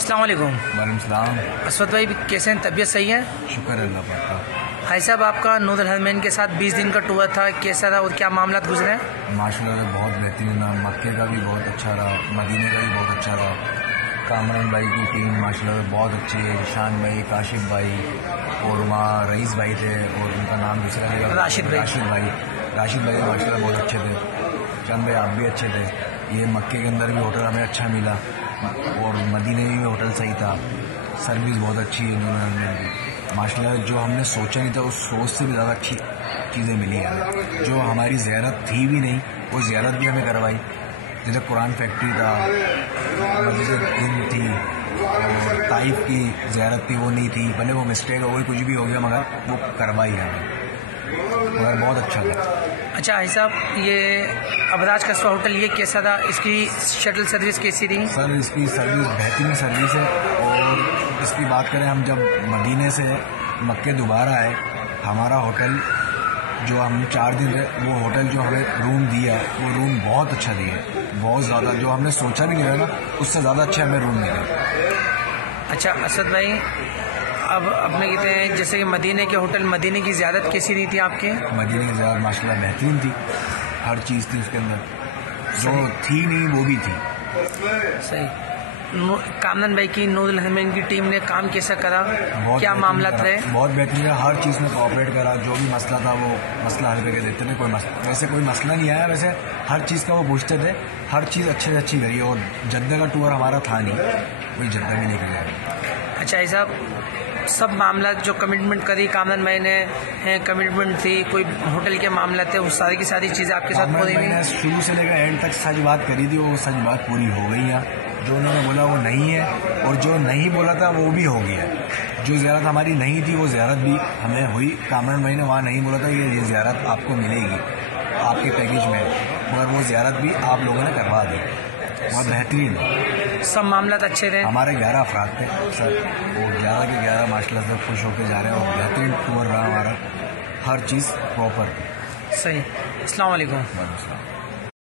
अस्सलाम वालेकुम। वालेकुम सलाम। असद भाई कैसे हैं? तबीयत सही है? शुक्र है अल्लाह पाक का। भाई साहब आपका नूरुल हरमैन के साथ 20 दिन का टूर था, कैसा रहा और क्या मामला गुजरे? माशाल्लाह से बहुत बेहतरीन रहा। मक्के का भी बहुत अच्छा रहा, मदीने का भी बहुत अच्छा रहा। कामरान भाई की टीम माशाल्लाह से बहुत अच्छी है। ईशान भाई, काशिफ भाई और वहाँ रईस भाई थे और उनका नाम दूसरा है राशिद भाई माशाल्लाह बहुत अच्छे थे। चंद भाई आप भी अच्छे थे। ये मक्के के अंदर भी होटल हमें अच्छा मिला और मदीने में भी होटल सही था। सर्विस बहुत अच्छी है उन्होंने माशाल्लाह। जो हमने सोचा नहीं था उस सोच से भी ज़्यादा अच्छी चीज़ें मिली हैं। जो हमारी ज़ियारत थी भी नहीं वो ज़ियारत भी हमें करवाई। जैसे कुरान फैक्ट्री था, मस्जिद हिंद थी और ताइफ की ज़ियारत थी, वो नहीं थी। भले वो मिस्टेक हो गई, कुछ भी हो गया, मगर वो करवाई हमें, मगर बहुत अच्छा था। अच्छा भाई साहब, ये अबराज कस्बा होटल ये कैसा था? इसकी शटल सर्विस कैसी थी? सर इसकी सर्विस बेहतरीन सर्विस है। और इसकी बात करें, हम जब मदीने से मक्के दोबारा आए, हमारा होटल जो हम 4 दिन रहे, वो होटल जो हमें रूम दिया वो रूम बहुत अच्छा दिया, बहुत ज़्यादा। जो हमने सोचा भी नहीं था ना उससे ज़्यादा अच्छे हमें रूम मिले। अच्छा असद भाई, अब अपने कहते हैं जैसे कि मदीने के होटल, मदीने की ज़ियारत कैसी रही थी आपके? मदीने की ज़ियारत माशाल्लाह बेहतरीन थी, हर चीज़ थी उसके अंदर, जो थी नहीं वो भी थी। सही। कामरान भाई की, नूरुल हरमैन की टीम ने काम कैसा करा? क्या मामला रहे? बहुत बेहतरीन है, हर चीज़ में कोऑपरेट करा। जो भी मसला था वो मसला हल करके देते थे। वैसे कोई मसला नहीं आया, वैसे हर चीज़ का वो पूछते थे। हर चीज़ अच्छे से अच्छी करी। और जद्दा का टूर हमारा था नहीं, कोई जद्दा भी नहीं किया। अच्छा भाई साहब, सब मामला जो कमिटमेंट करी कामरान भाई ने, कमिटमेंट थी, कोई होटल के मामला थे, वो सारी की सारी चीज़ें आपके साथ पूरी हुई? मैंने शुरू से लेकर एंड तक सच बात करी थी, वो सच बात पूरी हो गई है। जो उन्होंने बोला वो नहीं है और जो नहीं बोला था वो भी हो गया। जो ज़ियारत हमारी नहीं थी वो ज़ियारत भी हमें हुई। कामरान भाई ने वहाँ नहीं बोला था ये ज़ियारत आपको मिलेगी आपके पैकेज में, मगर वो ज़ियारत भी आप लोगों ने करवा दी। बहुत बेहतरीन, सब मामला अच्छे रहे। हमारे 11 अफराद थे सर, वो 11 के 11 माशाल्लाह से खुश होकर जा रहे हैं और बेहतरीन टूर रहा हमारा, हर चीज़ प्रॉपर। सही। अस्सलाम वालेकुम। वालेकुम।